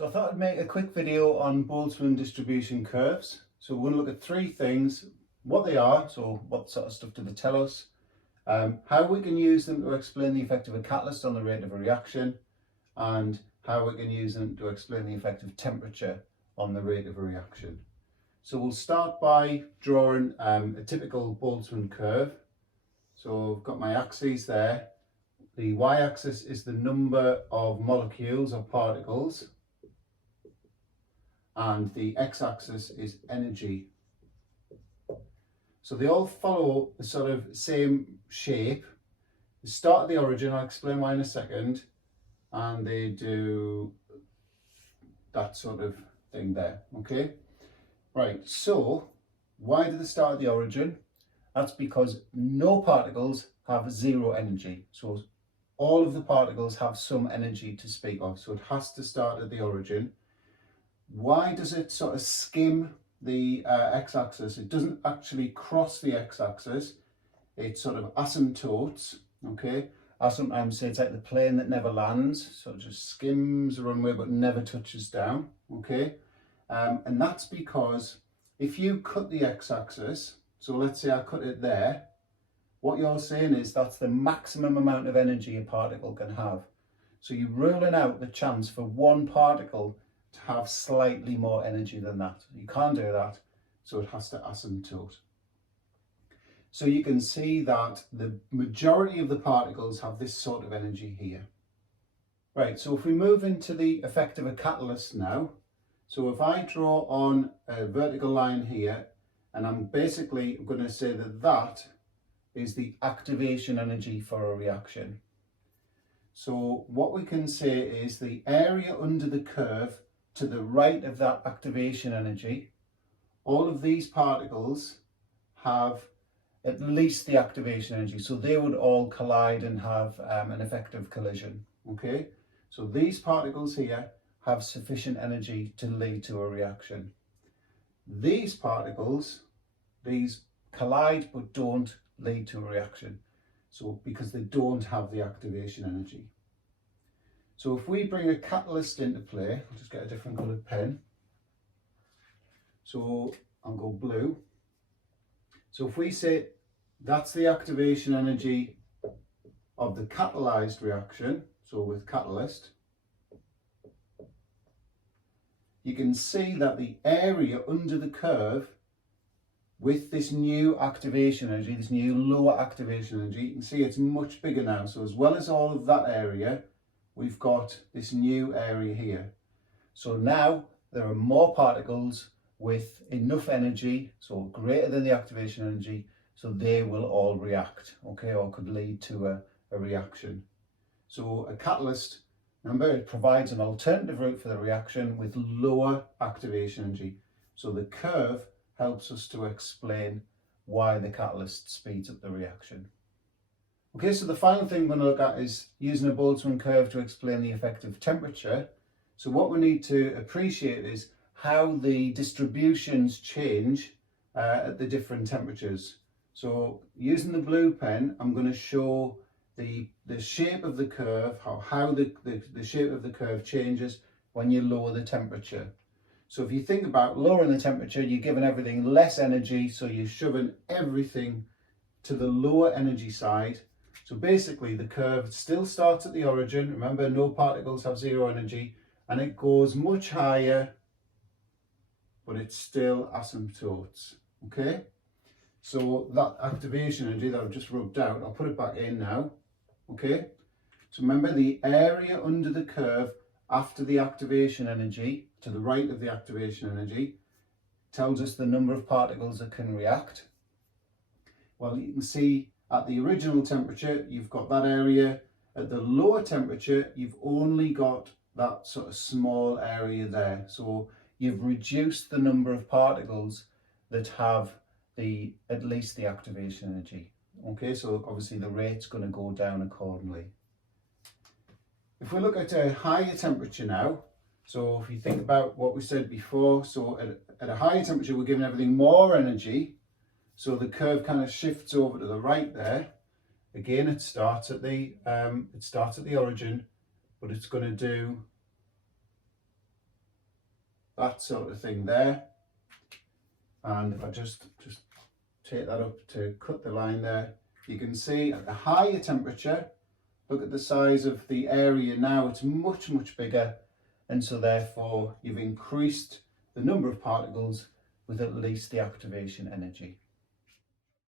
So I thought I'd make a quick video on Boltzmann distribution curves. So we're going to look at three things: what they are, so what sort of stuff do they tell us, how we can use them to explain the effect of a catalyst on the rate of a reaction, and how we can use them to explain the effect of temperature on the rate of a reaction. So we'll start by drawing a typical Boltzmann curve. So I've got my axes there. The y-axis is the number of molecules or particles, and the x-axis is energy. So they all follow the sort of same shape. They start at the origin, I'll explain why in a second, and they do that sort of thing there, okay? Right, so why do they start at the origin? That's because no particles have zero energy. So all of the particles have some energy to speak of, so it has to start at the origin. Why does it sort of skim the x-axis? It doesn't actually cross the x-axis, it sort of asymptotes, okay? I sometimes say it's like the plane that never lands, so it just skims the runway but never touches down, okay? And that's because if you cut the x-axis, so let's say I cut it there, what you're saying is that's the maximum amount of energy a particle can have. So you're ruling out the chance for one particle to have slightly more energy than that. You can't do that, so it has to asymptote. So you can see that the majority of the particles have this sort of energy here. Right, so if we move into the effect of a catalyst now, so if I draw on a vertical line here, and I'm basically going to say that that is the activation energy for a reaction. So what we can say is the area under the curve to the right of that activation energy, all of these particles have at least the activation energy, so they would all collide and have an effective collision, okay? So these particles here have sufficient energy to lead to a reaction. These particles, these collide but don't lead to a reaction, so because they don't have the activation energy. So if we bring a catalyst into play, I'll just get a different coloured pen. So I'll go blue. So if we say that's the activation energy of the catalysed reaction, so with catalyst, you can see that the area under the curve with this new activation energy, this new lower activation energy, you can see it's much bigger now. So as well as all of that area, we've got this new area here. So now there are more particles with enough energy, so greater than the activation energy, so they will all react, okay, or could lead to a reaction. So a catalyst, remember, it provides an alternative route for the reaction with lower activation energy. So the curve helps us to explain why the catalyst speeds up the reaction. Okay, so the final thing we're going to look at is using a Boltzmann curve to explain the effect of temperature. So what we need to appreciate is how the distributions change at the different temperatures. So using the blue pen, I'm going to show the shape of the curve, how the shape of the curve changes when you lower the temperature. So if you think about lowering the temperature, you're giving everything less energy, so you're shoving everything to the lower energy side. So basically the curve still starts at the origin, remember no particles have zero energy, and it goes much higher, but it still asymptotes, okay? So that activation energy that I've just rubbed out, I'll put it back in now, okay? So remember the area under the curve after the activation energy, to the right of the activation energy, tells us the number of particles that can react. Well, you can see at the original temperature, you've got that area. At the lower temperature, you've only got that sort of small area there. So you've reduced the number of particles that have at least the activation energy. Okay, so obviously the rate's going to go down accordingly. If we look at a higher temperature now, so if you think about what we said before, so at a higher temperature, we're giving everything more energy. So the curve kind of shifts over to the right there. Again, it starts at the origin, but it's going to do that sort of thing there. And if I just take that up to cut the line there, you can see at the higher temperature, look at the size of the area now, it's much, much bigger. And so therefore you've increased the number of particles with at least the activation energy.